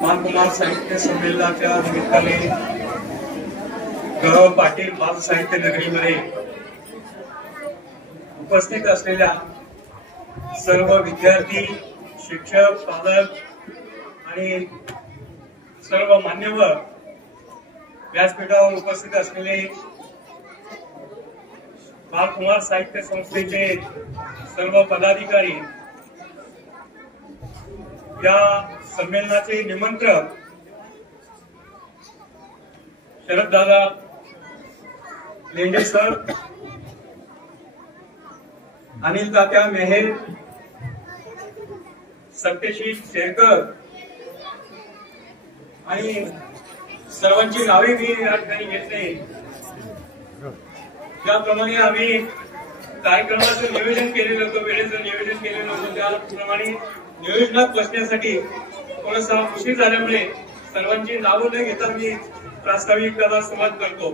बालकुमार साहित्य संमेलनाच्या निमित्ताने गौरव पाटील बाल साहित्य नगरीमध्ये उपस्थित असलेल्या सर्व विद्यार्थी, शिक्षक, पालक आणि सर्व मान्यवर, व्यासपीठावर उपस्थित असलेले बालकुमार साहित्य संस्थेचे सर्व पदाधिकारी, या संमेलनाचे निमंत्रक शरददादा लेंडे सर, अनिल तात्या मेहेर, सत्यशील शेरकर आणि सर्वांची नावे मी या ठिकाणी घेतले। ज्याप्रमाणे आम्ही कार्यक्रमाचं नियोजन केलेलं होतं, वेळेचं नियोजन केलेलं होतं, त्याप्रमाणे नियोजनात बसण्यासाठी थोडासा उशीर झाल्यामुळे सर्वांची नावं न घेता मी प्रास्ताविकाला सुरुवात करतो।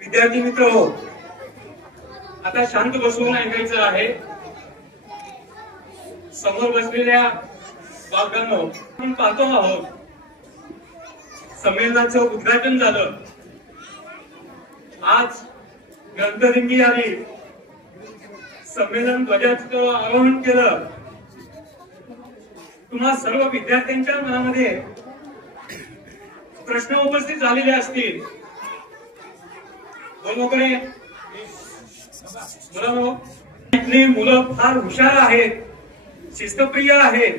विद्यार्थी मित्र हो, आता शांत बसून ऐकायचं आहे। समोर बसलेल्या बालकांनो, आपण पाहतो आहोत संमेलनाचं उद्घाटन झालं, आज ग्रंथदिंडी आली, संमेलन ध्वजाचं आरोहण केलं। तुम्हा सर्व विद्यार्थ्यांच्या मनामध्ये प्रश्न उपस्थित झालेले असतील। इथली मुलं फार हुशार आहेत, शिस्तप्रिय आहेत,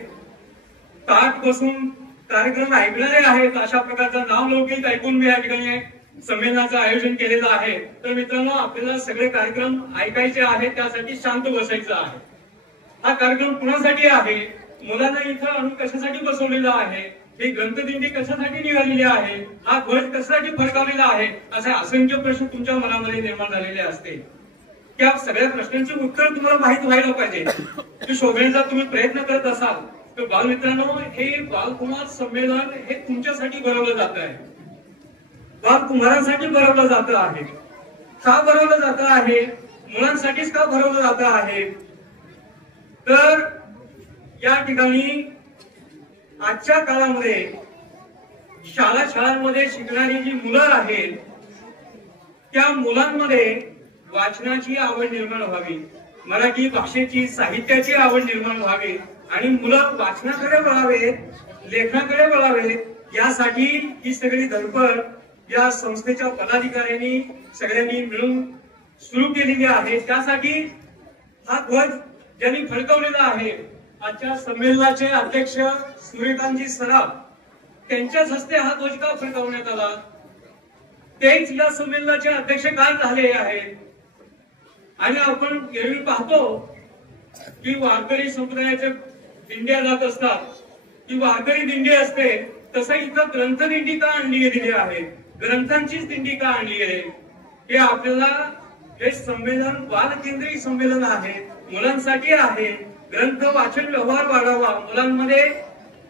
ताट बसून कार्यक्रम ऐकणारे आहेत, अशा प्रकारचं नावलौकिक ऐकून मी या ठिकाणी संमेलनाचं आयोजन केलेलं आहे। तर मित्रांनो, आपल्याला सगळे कार्यक्रम ऐकायचे आहेत, त्यासाठी शांत बसायचं आहे। हा कार्यक्रम कुणासाठी आहे, मुलांना इथं आणून कशासाठी बसवलेला आहे, ही ग्रंथदिंडी कशासाठी निघालेली आहे, हा ध्वज कशासाठी फडकावलेला आहे, असे असंख्य प्रश्न तुमच्या मनामध्ये निर्माण झालेले असते। त्या सगळ्या प्रश्नांची उत्तर तुम्हाला माहित व्हायला पाहिजे, ते शोधण्याचा तुम्ही प्रयत्न करत असाल तर बालमित्रांनो, हे बालकुमार संमेलन हे तुमच्यासाठी भरवलं जात आहे, बालकुमारांसाठी भरवलं जात आहे। का भरवलं जात आहे, मुलांसाठीच का भरवलं जात आहे, तर या ठिकाणी आजच्या काळामध्ये शाळांमध्ये शिकणारी जी मुलं आहेत, त्या मुलांमध्ये वाचनाची आवड निर्माण व्हावी, मराठी भाषेची, साहित्याची आवड निर्माण व्हावी आणि मुलं वाचनाकडे वळावे, लेखनाकडे वळावे, यासाठी ही सगळी धडपड या संस्थेच्या पदाधिकाऱ्यांनी सगळ्यांनी मिळून सुरू केलेली आहे। त्यासाठी हा ध्वज ज्यांनी फडकवलेला आहे, आजच्या संमेलनाचे अध्यक्ष सूर्यकांतजी सराफ, त्यांच्याच हस्ते हा ध्वज का फडकवण्यात आला, तेच या संमेलनाचे अध्यक्ष काय झाले आहेत। आणि आपण एरवी पाहतो की वारकरी संप्रदायाच्या दिंड्या जात असतात, ती वारकरी दिंडी असते, तसं इथं ग्रंथदिंडी का आणली गेलेली आहे, ग्रंथांचीच दिंडी का आणली आहे, हे आपल्याला, हे संमेलन बालकेंद्रीय संमेलन आहे, मुलांसाठी आहे। ग्रंथ वाचन व्यवहार वाढावा, मुलांमध्ये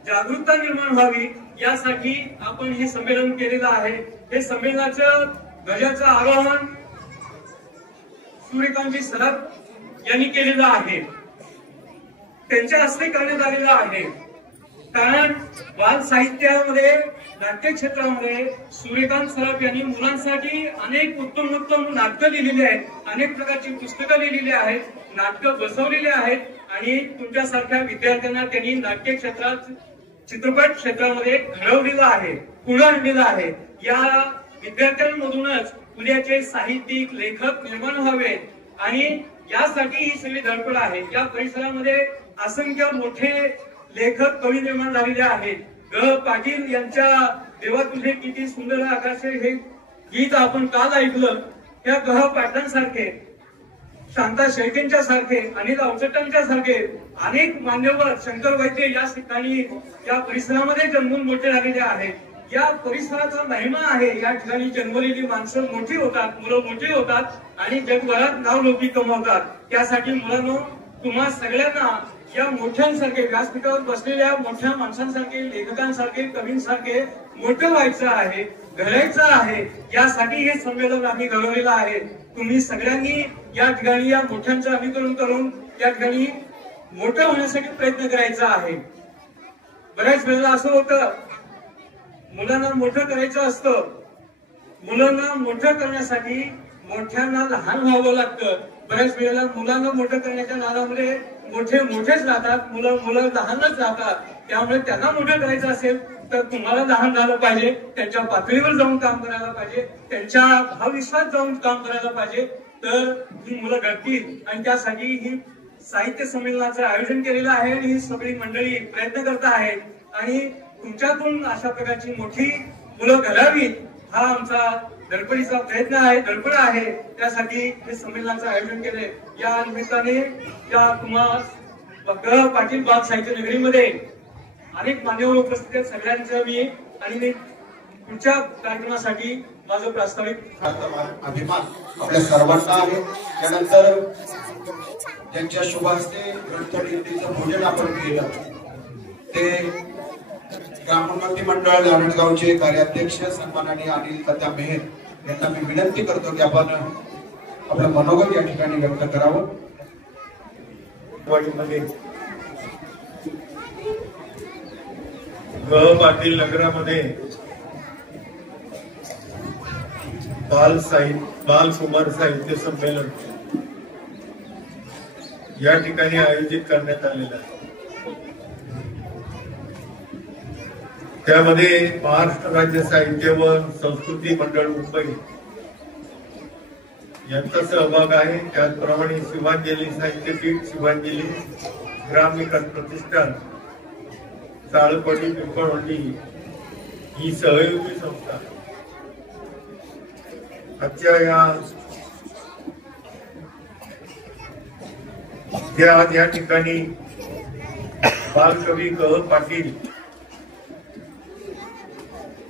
जागरूकता निर्माण व्हावी, यासाठी आपण हे संमेलन केलेलं आहे। हे संमेलनाचं ध्वजाचं आरोहण सूर्यकांतजी सराफ यांनी केलेलं आहे, त्यांच्या हस्ते करण्यात आलेलं आहे। कारण बाल साहित्यामध्ये, नाट्य क्षेत्रामध्ये सूर्यकांत सराफ यांनी मुलांसाठी अनेक उत्तम नाटकं लिहिलेली आहेत, अनेक प्रकारची पुस्तकं लिहिलेली आहेत, नाटकं बसवलेली आहेत आणि तुमच्यासारख्या विद्यार्थ्यांना त्यांनी नाट्य क्षेत्रात, चित्रपट क्षेत्रामध्ये घडवलेलं आहे, पुढे आणलेलं आहे। या विद्यार्थ्यांमधूनच उद्याचे साहित्यिक, लेखक निर्माण व्हावेत आणि यासाठी ही सगळी धडपड आहे। या परिसरामध्ये असंख्य मोठे लेखक, कवी निर्माण झालेले आहेत। ग पाटील यांच्या देवा तुझे किती सुंदर आकाश हे गीत आपण काल ऐकलं, त्या ग पाटलांसारखे, शांता शेळकेंच्या सारखे, अनिल अवचटांच्या सारखे अनेक मान्यवर, शंकर वैद्य या ठिकाणी, या परिसरामध्ये जन्मून मोठे झालेले आहेत। या परिसराचा महिमा आहे, या ठिकाणी जन्मलेली माणसं मोठी होतात, मुलं मोठी होतात आणि जगभरात नावलौकिक कमवतात। त्यासाठी मुलांनो, तुम्हा सगळ्यांना या मोठ्यांसारखे, व्यासपीठावर बसलेल्या मोठ्या माणसांसारखे, लेखकांसारखे, कवींसारखे मोठं व्हायचं आहे, घडायचं आहे, यासाठी हे संमेलन आम्ही घडवलेलं आहे। तुम्ही सगळ्यांनी या ठिकाणी या मोठ्यांचं अनुकरण करून या ठिकाणी मोठं होण्यासाठी प्रयत्न करायचा आहे। बऱ्याच वेळेला असं होतं मुलांना मोठं करायचं असतं. मुलांना मोठं करण्यासाठी मोठ्यांना लहान व्हावं लागतं. बऱ्याच वेळेला मुलांना मोठं करण्याच्या नादामध्ये मोठे मोठेच राहतात, मुलं लहानच राहतात. त्यामुळे त्यांना मोठं करायचं असेल तर तुम्हाला लहान झालं पाहिजे, त्यांच्या पातळीवर जाऊन काम करायला पाहिजे, त्यांच्या भावविश्वास जाऊन काम करायला पाहिजे, तर ही मुलं घडतील. आणि त्यासाठी ही साहित्य संमेलनाचं आयोजन केलेलं आहे आणि ही सगळी मंडळी प्रयत्न करत आहेत. आणि तुमच्यातून अशा प्रकारची मोठी मुलं घडावीत हा आमचा धडपडीचा प्रयत्न आहे, धडपड आहे. त्यासाठी हे संमेलनाचं आयोजन केले. या निमित्ताने या तुम्हा पाटील बाग साहित्य नगरीमध्ये अनेक मान्यवर उपस्थित आहेत. सगळ्यांचं मी आणि पुढच्या कार्यक्रमासाठी माझं प्रास्ताविक अभिमान आपल्या सर्वांना आहे. त्यानंतर त्यांच्या शुभ हस्ते ग्रंथदिंडीचं भोजन आपण केलं. ते ग्रामोन्नती मंडळ नारायणगावचे कार्याध्यक्ष सन्माननीय अनिल तात्या मेहर यांना मी विनंती करतो की आपण आपलं मनोगत या ठिकाणी व्यक्त करावं. पाटील नगरामध्ये बाल कुमार साहित्य संमेलन या ठिकाणी आयोजित करण्यात आलेलं आहे. त्यामध्ये महाराष्ट्र राज्य साहित्य व संस्कृती मंडळ मुंबई यांचा सहभाग आहे. त्याचप्रमाणे शिवांजली साहित्यपीठ, शिवांजली ग्राम विकास प्रतिष्ठान, चाळपडी, पिंपळवंडी ही सहयोगी संस्था आजच्या या ठिकाणी बालकवी ग पाटील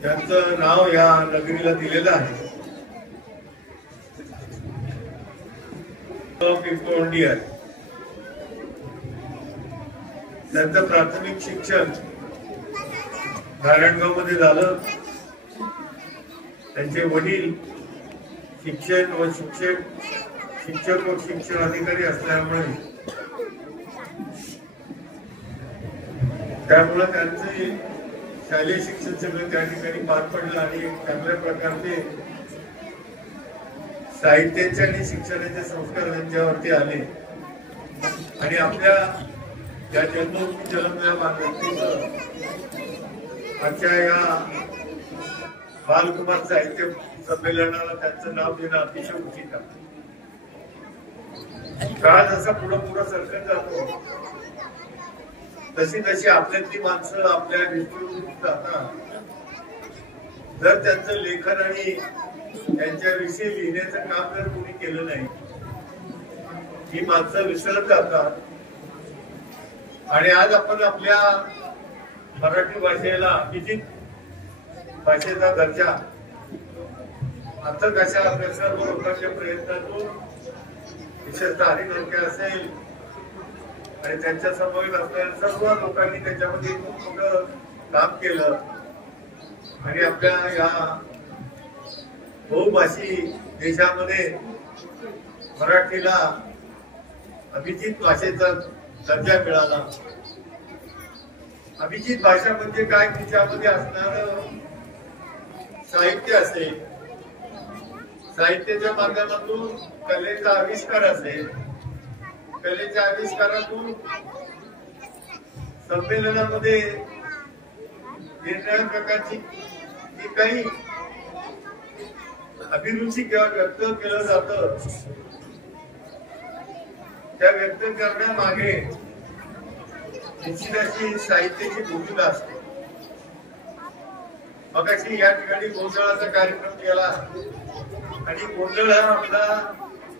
यांचं नाव या नगरीला दिलेलं आहे. पिंपळवंडी आहे. त्यांचं प्राथमिक शिक्षण नारायणगाव मध्ये झालं. त्यांचे वडील शिक्षक व शिक्षण अधिकारी असल्यामुळे त्यामुळे त्यांचे शालेय शिक्षण सगळं त्या ठिकाणी पार पडलं आणि चांगल्या प्रकारचे साहित्याचे आणि शिक्षणाचे संस्कार त्यांच्यावरती आले. आणि आपल्या या जन्मभूमी जलमल्या व्यक्तीचं आजच्या या बालकुमार साहित्य संमेलनाला त्यांचं नाव देणं अतिशय उचित आहे. काळ जसा पुढं सरकत जातो तशी आपल्यातली माणसं आपल्या विसरून जातात. जर त्यांचं लेखन आणि त्यांच्याविषयी लिहिण्याचं काम जर कोणी केलं नाही, ही माणसं विसरत जातात. आणि आज आपण आपल्या मराठी भाषेला अभिजित भाषेचा दर्जा आता कशा सर्व लोकांच्या प्रयत्नातून विशेषतः हरिनौके असेल आणि त्यांच्या समवेत असलेल्या सर्व लोकांनी त्याच्यामध्ये खूप मोठं काम केलं. आणि आपल्या या बहुभाषी देशामध्ये मराठीला अभिजित भाषेचा दर्जा मिळाला. अभिजित भाषा म्हणजे काय, तिच्यामध्ये असणार साहित्य असेल, साहित्याच्या माध्यमातून कलेचा आविष्कार असेल, कलेच्या आविष्कारातून संमेलनामध्ये वेगवेगळ्या प्रकारची जी काही अभिरुची किंवा व्यक्त केलं जातं, त्या व्यक्त करण्यामागे निश्चित अशी साहित्याची भूमिका असते. मग अशी या ठिकाणी गोंधळाचा कार्यक्रम केला आणि गोंधळ हा आपला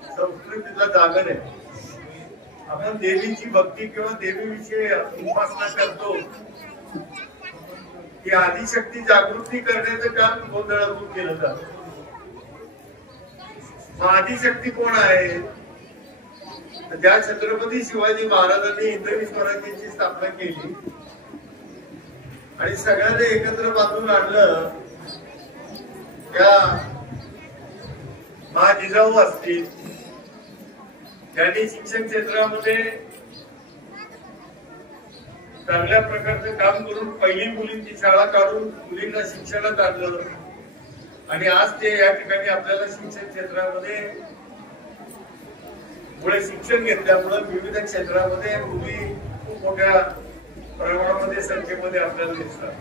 संस्कृतीचा जागर आहे. आपण देवीची भक्ती किंवा देवीविषयी उपासना करतो की आदिशक्ती जागृती करण्याचं काम गोंधळातून केलं जातं. आदिशक्ती कोण आहे? ज्या छत्रपती शिवाजी महाराजांनी हिंदवी स्वराज्याची स्थापना केली आणि सगळ्यांना एकत्र बांधून आणलं, त्या मा जिजाऊ असतील, त्यांनी शिक्षण क्षेत्रामध्ये चांगल्या प्रकारचं काम करून पहिली मुलींची शाळा काढून मुलींना शिक्षणात आणलं आणि आज ते या ठिकाणी आपल्याला शिक्षण क्षेत्रामध्ये पुढे शिक्षण घेतल्यामुळे विविध क्षेत्रामध्ये मुली खूप मोठ्या प्रमाणामध्ये संख्येमध्ये आपल्याला दिसतात.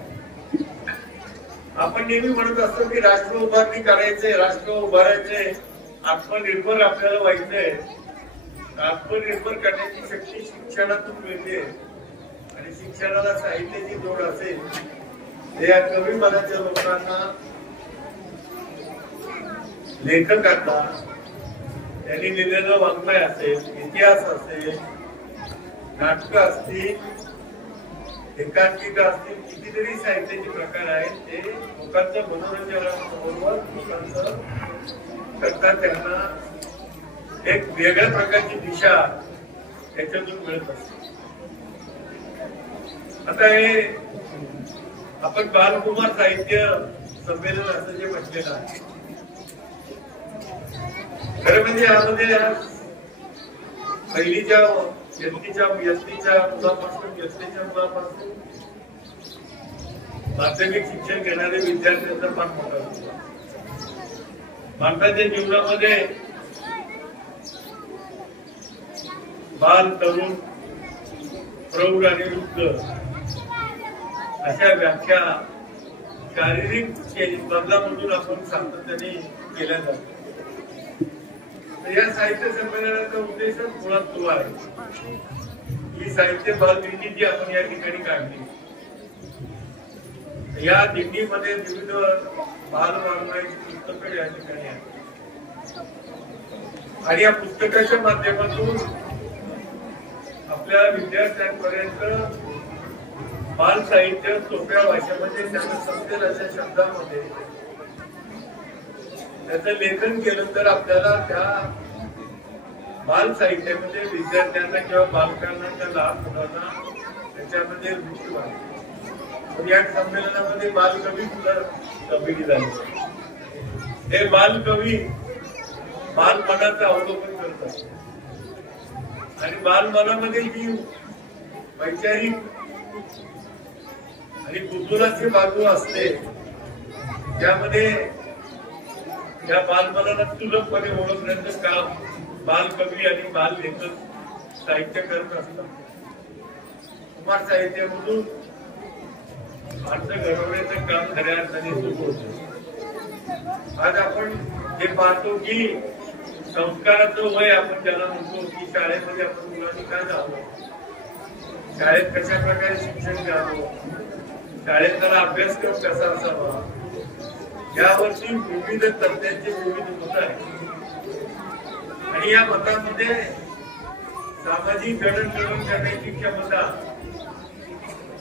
आपण नेहमी म्हणत असतो की राष्ट्र उभारणी करायचंय, राष्ट्र उभारायचंय, आत्मनिर्भर आपल्याला व्हायचंय. आत्मनिर्भर करण्याची शक्ती शिक्षणातून मिळते आणि शिक्षणाला साहित्याची जोड असेल ते या कमी मनाच्या लोकांना, लेखकांना त्यांनी लिहिलेलं वाङ्मय असेल, इतिहास असेल, नाटकं असतील, एकांकिका असतील, कितीतरी साहित्याचे प्रकार आहेत ते लोकांचं मनोरंजनाबरोबर लोकांचं करता त्यांना एक वेगळ्या प्रकारची दिशा त्याच्यातून मिळत असते. आता हे आपण बालकुमार साहित्य संमेलन असं जे म्हटलेलं आहे, खरं म्हणजे यामध्ये पहिलीच्या व्यक्तीच्या मुलापासून माध्यमिक शिक्षण घेणारे विद्यार्थ्यांचा फार मोठा होता. माणसाच्या जीवनामध्ये बाल, तरुण, प्रौढ आणि वृद्ध अशा व्याख्या शारीरिक बदलामधून आपण सातत्याने केल्या जातात. या साहित्य संमेलनाचा उद्देशच मुळात तो आहे. ही साहित्य बालदिंडी जी आपण या ठिकाणी काढली, या दिंडीमध्ये विविध बाल वाङ्मयाची पुस्तकं या ठिकाणी आहेत आणि या पुस्तकाच्या माध्यमातून आपल्या विद्यार्थ्यांपर्यंत बाल साहित्य सोप्या भाषेमध्ये त्यांना समजेल अशा शब्दामध्ये त्याचं लेखन केलं तर आपल्याला त्या बाल साहित्यामध्ये विद्यार्थ्यांना किंवा बालकांना, त्या लहान मुलांना त्याच्यामध्ये रुची वाटते. पण या संमेलनामध्ये बालकवी सुद्धा सहभागी झाले. हे बालकवी बालमनाचं अवलोकन करतात आणि बालमनामध्ये जी वैचारिक आणि कुतूहलाची बाजू असते त्यामध्ये या बालमनाला सुलभपणे ओळखण्याचं काम बालकवी आणि बाल लेखक साहित्य करत असतात. कुमार साहित्यामधून माणसं घडवण्याचं काम खऱ्या अर्थाने सुरू होतं. आज आपण हे पाहतो की संस्काराचं वय आपण ज्याला म्हणतो की शाळेमध्ये आपण मुलांनी काय जावं, शाळेत कशा प्रकारे शिक्षण घ्यावं, शाळेत त्याला अभ्यासक्रम कसा असावा, यावरची विविध तज्ञांचे विविध मत आहेत आणि या मतामध्ये सामाजिक जडणघडण करण्याची क्षमता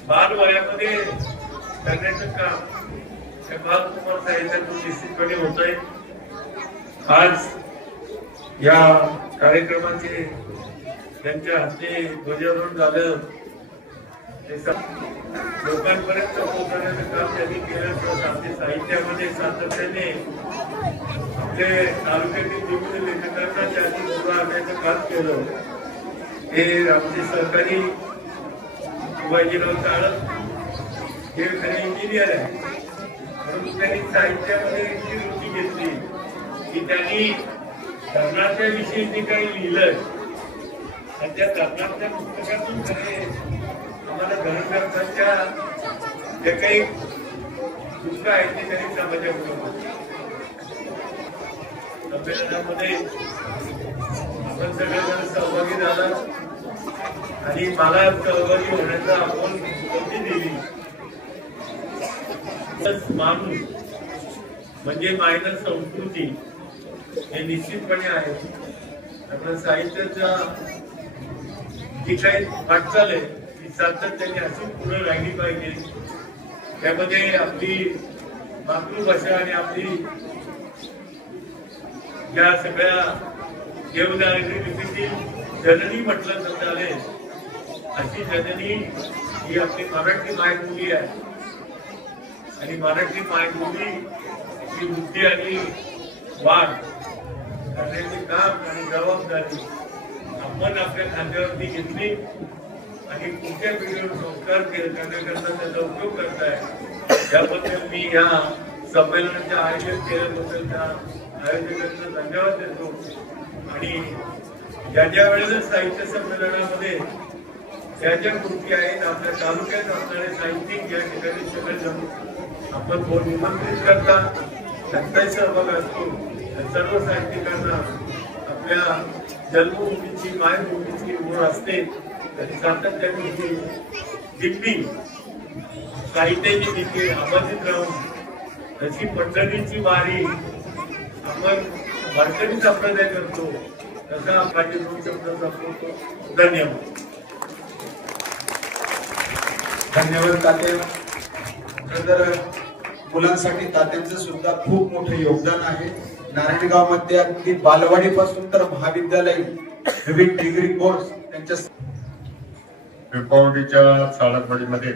बालवयामध्ये करण्याचं काम या बालकुमार साहित्यातून निश्चितपणे होत आहे. आज या कार्यक्रमाचे त्यांच्या हस्ते ध्वजारोहण झालं, ते लोकांपर्यंत पोहोचवण्याचं काम त्यांनी केलं. आपल्या साहित्यामध्ये सातत्याने आपले तालुक्यातील विविध लेखकांना त्यांनी पुढे आणण्याचं काम केलं. हे आमचे सहकारी शिवाजीराव चाळक हे खरे इंजिनियर आहे, म्हणून त्यांनी साहित्यामध्ये इतकी रुची घेतली की त्यांनी धरणाच्या विषयी जे काही लिहिलंय आणि त्या धरणाच्या पुस्तकातून खरे आम्हाला धरणग्रंथांच्या जे काही दुःख आहेत ते त्यांनी समाजाबरोबर संमेलनामध्ये आपण सगळेजण सहभागी झाला आणि मला सहभागी होण्याचा आपण संधी दिली. माणूस म्हणजे मायनस संस्कृती हे निश्चितपणे आहे. आपल्या साहित्याच्या जी काही वाटचाल आहे ती सातत्याने अशी पुढे राहिली पाहिजे. त्यामध्ये आपली मातृभाषा आणि आपली या सगळ्या देवदारी लिपीतील जननी म्हटलं जात आले अशी जननी ही आपली मराठी मायबोली आहे आणि मराठी मायबोली ही बुद्धी आणि वाढ करण्याचे काम आणि जबाबदारी आपण आपल्या खांद्यावरती घेतली आणि कुठल्या पिढीवर संस्कार करण्याकरता त्याचा उपयोग करताय याबद्दल मी या संमेलनाचे आयोजन केल्याबद्दल त्या आयोजकांना धन्यवाद देतो. आणि ज्या वेळेला साहित्य संमेलनामध्ये ज्या ज्या कृती आहेत आपल्या तालुक्यात असणारे साहित्यिक या ठिकाणी सगळे जमून आपण कोण निमंत्रित करता त्यांचाही सहभाग असतो. सर्व साहित्यिकांना आपल्या जन्मभूमीची मायभूमीची ओढ असते. तरी सातत्याने ही दिंडी साहित्याची दिंडी आबाधित राहून तशी पंढरीची वारी आपण वारकरी संप्रदाय करतो तसा माझे 2 शब्द संपवतो. धन्यवाद. धन्यवाद तात्या. तर मुलांसाठी तात्यांचं सुद्धा खूप मोठं योगदान आहे. नारायणगाव मध्ये अगदी बालवाडी पासून तर महाविद्यालय विविध डिग्री कोर्स त्यांच्या पिंपवडीच्या साळकवाडीमध्ये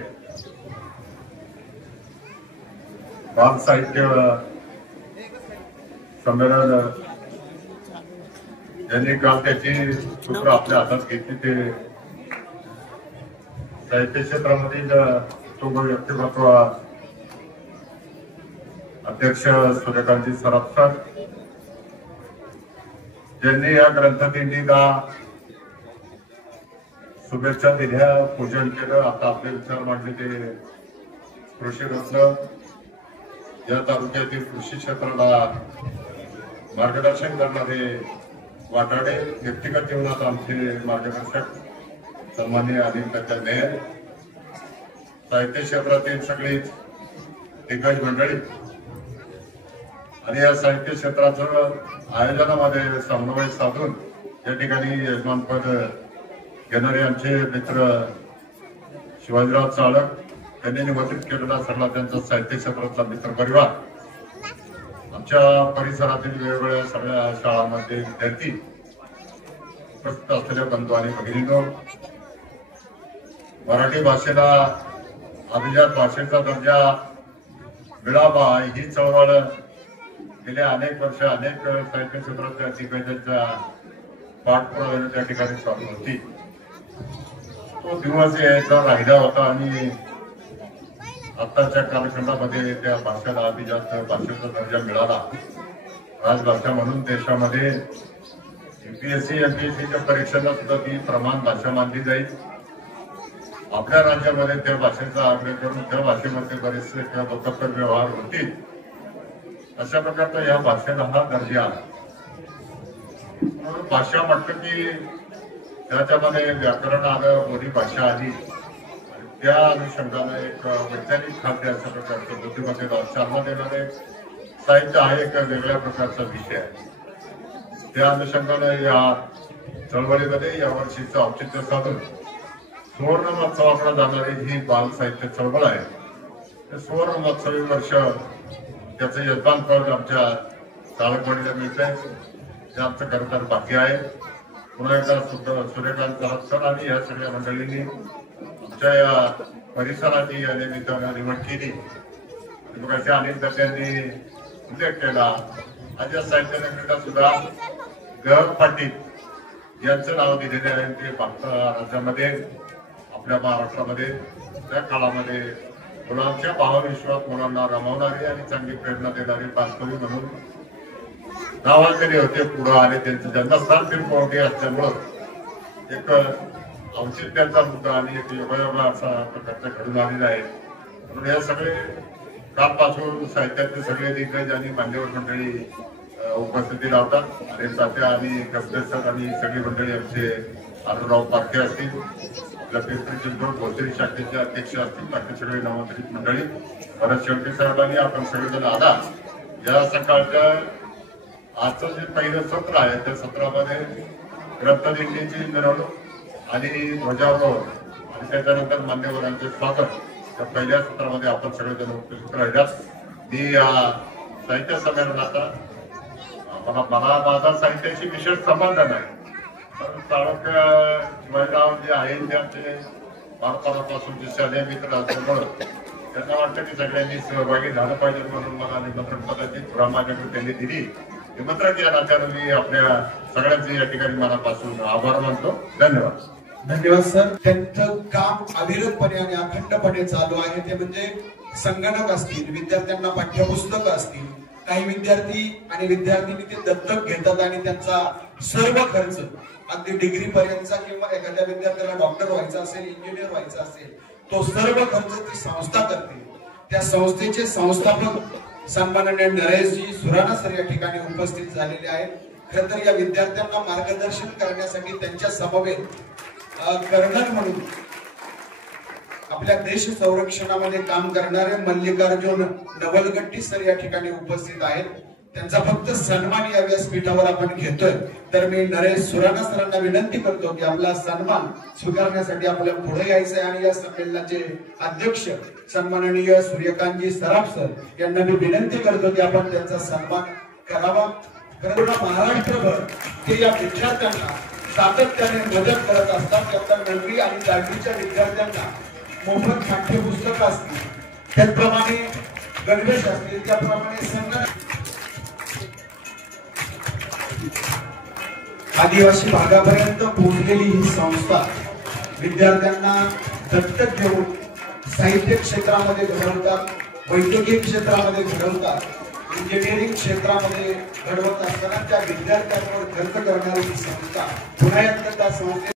बाल साहित्य संमेलन ज्यांनी काल त्याची सूत्र आपल्या हातात घेतली ते साहित्य क्षेत्रामधील उत्तुंग व्यक्तिमत्व अध्यक्ष सूर्यकांतजी सराफ सर ज्यांनी या ग्रंथदिंडीला शुभेच्छा दिल्या, पूजन केलं. आता आपले विचार मांडले ते कृषी रत्न या तालुक्यातील कृषी क्षेत्राला मार्गदर्शन करणारे वाटाडे व्यक्तिगत जीवनात आमचे मार्गदर्शक सन्माननीय अनिल काका मेहर, साहित्य क्षेत्रातील सगळी दिग्गज मंडळी आणि या साहित्य क्षेत्राचं आयोजनामध्ये समन्वय साधून या ठिकाणी यजमानपद घेणारे आमचे मित्र शिवाजीराव चाळक यांनी निमंत्रित केलेला सगळा त्यांचा साहित्य क्षेत्रातला मित्र परिवार, आमच्या परिसरातील वेगवेगळ्या सगळ्या शाळांमध्ये विद्यार्थी, उपस्थित असलेल्या बंधू आणि भगिनींनो, मराठी भाषेला अभिजात भाषेचा दर्जा मिळावा ही चळवळ गेल्या अनेक वर्ष अनेक साहित्य क्षेत्रातल्या दिग्गजांच्या पाठपुराव्याने त्या ठिकाणी चालू होती. तो दिवस यायचा राहिला होता आणि आताच्या कालखंडामध्ये त्या भाषेला अभिजात भाषेचा दर्जा मिळाला. राजभाषा म्हणून देशामध्ये UPSC MPSCच्या परीक्षांना सुद्धा ती प्रमाण भाषा मानली जाईल. आपल्या राज्यामध्ये त्या भाषेचा आग्रह करून त्या भाषेमध्ये बरेचसे पत्रकार व्यवहार होतील. अशा प्रकारचा या भाषेला हा दर्जा आला. भाषा म्हटलं की त्याच्यामध्ये व्याकरण आलं, बोली भाषा आली, त्या अनुषंगाने एक वैज्ञानिक खाद्य अशा प्रकारचं बुद्धिमत्तेला चालना देणारे साहित्य हा एक वेगळ्या प्रकारचा विषय आहे. त्या अनुषंगाने या चळवळीमध्ये यावर्षीचं औचित्य साधून सुवर्ण महोत्सवाकडे जाणारी ही बाल साहित्य चळवळ आहे. ते सुवर्ण महोत्सवी वर्ष त्याचं यजमानपद आमच्या चालकवाडीला मिळतंय. ते आमचं खरं तर बाकी आहे. पुन्हा एकदा सूर्यकांत सर आणि या सगळ्या मंडळींनी आमच्या या परिसराची या निमित्तानं निवड केली. अशा अनेक दर्जांनी उल्लेख केला. आज या साहित्य नगरीला सुद्धा ग पाटील यांचं नाव दिलेले आहे. ते भारत राज्यामध्ये आपल्या महाराष्ट्रामध्ये त्या काळामध्ये मुलांच्या भावविश्वात मुलांना रमवणारी आणि चांगली प्रेरणा देणारी बालकवी म्हणून नावाजलेले होते. पुढे आले. त्यांचं जन्मस्थान पिंपवडी असल्यामुळं एक औचित्याचा मुद्दा आणि एक योगायोगा असा प्रकारचा घडून आलेला आहे. म्हणून या सगळे कालपासून साहित्यातले सगळे दिग्गज आणि मान्यवर मंडळी उपस्थिती लावतात. आणि तात्या आणि गब्बेसर आणि सगळी मंडळी आमचे आरुराव पारखे असतील, आपल्या पिंपरी चिंचवड भोसरी शाखेचे अध्यक्ष असतील, बाकी सगळे नामांतरित मंडळी, भरत शेळके साहेबांनी आपण सगळेजण आला. या सकाळच्या आजचं जे पहिलं सत्र आहे त्या सत्रामध्ये ग्रंथदिंडीची मिरवणूक आणि ध्वजारोहण आणि त्याच्यानंतर मान्यवरांचे स्वागत त्या पहिल्या सत्रामध्ये आपण सगळेजण उपस्थित राहिल्यात. मी या साहित्य संमेलनाचा मला माझा साहित्याशी विशेष संबंध नाही, पण चाळक शिवाजीराव जे आहेत ते आमचे बालपणापासूनचे शालेय मित्र असल्यामुळं त्यांना वाटतं की सगळ्यांनी सहभागी झालं पाहिजे. म्हणून मला निमंत्रण पदाची खुरा माझ्याकडे त्यांनी दिली. निमंत्रण या नात्यानं मी आपल्या सगळ्यांचे या ठिकाणी मनापासून आभार मानतो. धन्यवाद. धन्यवाद सर. त्यांचं काम अविरतपणे आणि अखंडपणे चालू आहे ते म्हणजे संगणक असतील, विद्यार्थ्यांना पाठ्यपुस्तकं असतील. काही विद्यार्थी आणि विद्यार्थिनी ते दत्तक घेतात आणि त्यांचा सर्व खर्च अगदी डिग्री पर्यंतचा किंवा एखाद्या विद्यार्थ्याला डॉक्टर व्हायचं असेल, इंजिनियर व्हायचं असेल, तो सर्व खर्च ती संस्था करते. त्या संस्थेचे संस्थापक सन्माननीय नरेशजी सुराणा सर या ठिकाणी उपस्थित झालेले आहेत. खरं तर या विद्यार्थ्यांना मार्गदर्शन करण्यासाठी त्यांच्या समवेत कर्नल म्हणून आपल्या देश संरक्षणामध्ये काम करणारे मल्लिकार्जुन नवलगट्टी सर या ठिकाणी उपस्थित आहेत. त्यांचा फक्त सन्मान या व्यासपीठावर आपण घेतोय. तर मी नरेश सुराणा सरांना विनंती करतो की आपला सन्मान स्वीकारण्यासाठी आपल्याला पुढे यायचंय आणि या संमेलनाचे अध्यक्ष सन्माननीय सूर्यकांतजी सराफ सर यांना मी विनंती करतो की आपण त्यांचा सन्मान करावा. कारण महाराष्ट्रभर ते या विद्यार्थ्यांना सातत्याने मदत करत असतात. त्यांना 9वी आणि 10वीच्या विद्यार्थ्यांना मोफत पाठ्यपुस्तकं असतील, त्याचप्रमाणे गणवेश असतील, त्याप्रमाणे संगणक. आदिवासी भागापर्यंत पोहोचलेली ही संस्था विद्यार्थ्यांना दत्तक घेऊन साहित्य क्षेत्रामध्ये घडवतात, वैद्यकीय क्षेत्रामध्ये घडवतात, इंजिनिअरिंग क्षेत्रामध्ये घडवत असताना त्या विद्यार्थ्यांवर खर्च करणारी ही संस्था पुन्हा एकदा त्या संस्थेत